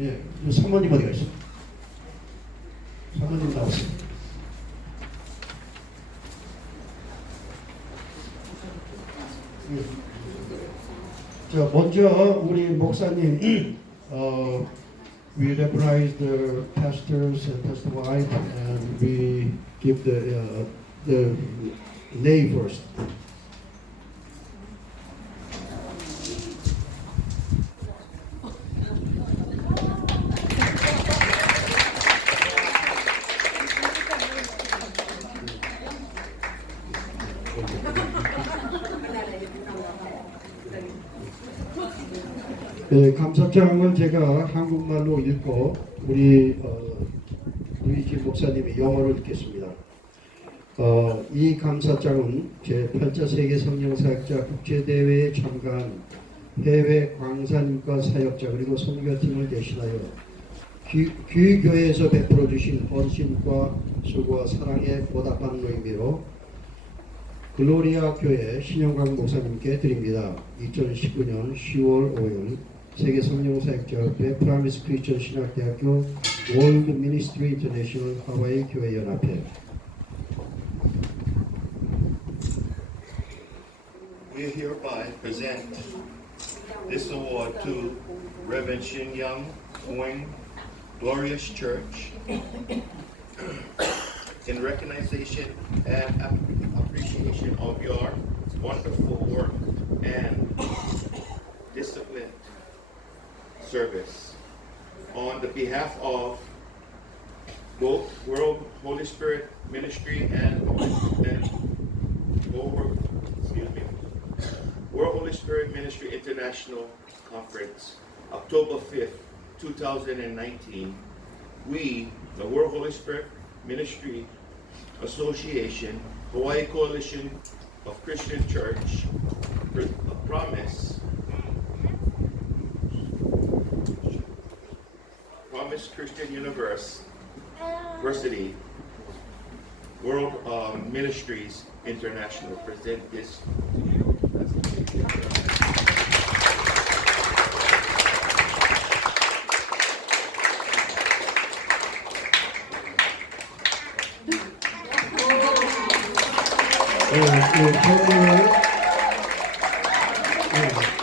예, 이 사모님 어디 가있어? 사모님 나오세요. 예. 자, 먼저 우리 목사님, 어, we recognize the pastors and pastor wife, and we give the uh, the name first. 네, 감사장을 제가 한국말로 읽고 우리 어, 우리 김 목사님이 영어로 읽겠습니다. 어, 이 감사장은 제8차 세계 성령사역자 국제대회에 참가한 해외 광산과 사역자 그리고 선교팀을 대신하여 귀, 귀교회에서 베풀어 주신 헌신과 수고와 사랑에 보답하는 의미로 글로리아 교회 신영광 목사님께 드립니다. 2019년 10월 5일 세계 성령사역자협회 프라미스 크리스천 신학대학교 월드 미니스트리 인터내셔널 하와이 교회 연합회 We hereby present this award to Reverend Shin Young Wing Glorious Church in recognition and ap- appreciation of your service on the behalf of both World Holy Spirit Ministry and, and World, me, World Holy Spirit Ministry International Conference, October 5th, 2019. We, the World Holy Spirit Ministry Association, Hawaii Coalition of Christian Church, pr- promise Christian Universe, University World um, Ministries International present this to you. Thank you.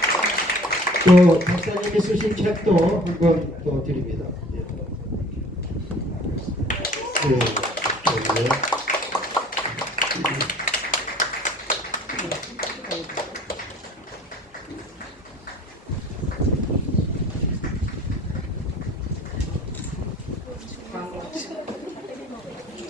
또 박사님이 쓰신 책도 한 권 또 드립니다. 예. 예. 예.